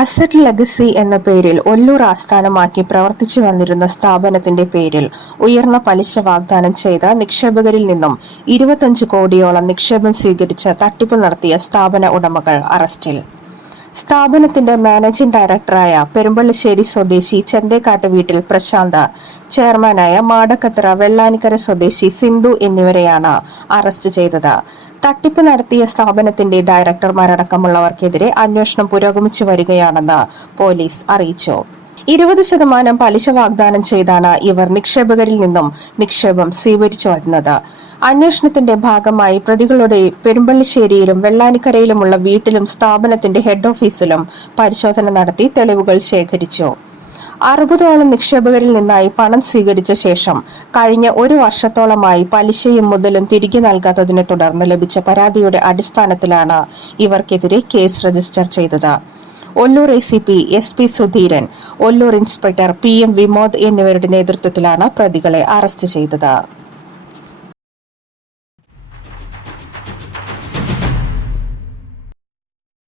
Asset legacy എന്ന പേരിൽ ഒല്ലൂർ ആസ്ഥാനമാക്കി പ്രവർത്തിച്ചു വന്നിരുന്ന സ്ഥാപനത്തിന്റെ പേരിൽ ഉയർന്ന പലിശ വാഗ്ദാനം ചെയ്ത നിക്ഷേപകരിൽ നിന്നും 25 കോടിയോളം നിക്ഷേപം സ്വീകരിച്ച് തട്ടിപ്പ് നടത്തിയ സ്ഥാപന ഉടമകൾ അറസ്റ്റിൽ. സ്ഥാപനത്തിന്റെ മാനേജിംഗ് ഡയറക്ടറായ പെരുമ്പള്ളിശ്ശേരി സ്വദേശി ചെന്തേക്കാട്ട് വീട്ടിൽ പ്രശാന്ത്, ചെയർമാനായ മാടക്കത്തറ വെള്ളാനിക്കര സ്വദേശി സിന്ധു എന്നിവരെയാണ് അറസ്റ്റ് ചെയ്തത്. തട്ടിപ്പ് നടത്തിയ സ്ഥാപനത്തിന്റെ ഡയറക്ടർമാരടക്കമുള്ളവർക്കെതിരെ അന്വേഷണം പുരോഗമിച്ചു വരികയാണെന്ന് പോലീസ് അറിയിച്ചു. 20% പലിശ വാഗ്ദാനം ചെയ്താണ് ഇവർ നിക്ഷേപകരിൽ നിന്നും നിക്ഷേപം സ്വീകരിച്ചു വരുന്നത്. അന്വേഷണത്തിന്റെ ഭാഗമായി പ്രതികളുടെ പെരുമ്പള്ളിശ്ശേരിയിലും വെള്ളാനിക്കരയിലുമുള്ള വീട്ടിലും സ്ഥാപനത്തിന്റെ ഹെഡ് ഓഫീസിലും പരിശോധന നടത്തി തെളിവുകൾ ശേഖരിച്ചു. 60ഓളം നിക്ഷേപകരിൽ നിന്നായി പണം സ്വീകരിച്ച ശേഷം കഴിഞ്ഞ 1 വർഷത്തോളമായി പലിശയും മുതലും തിരികെ നൽകാത്തതിനെ തുടർന്ന് ലഭിച്ച പരാതിയുടെ അടിസ്ഥാനത്തിലാണ് ഇവർക്കെതിരെ കേസ് രജിസ്റ്റർ ചെയ്തത്. Ollur ACP SP Sudheeran, Ollur inspector PM Vimod എന്നിവരുടെ നേതൃത്വത്തിലാണ് പ്രതികളെ അറസ്റ്റ് ചെയ്തത്.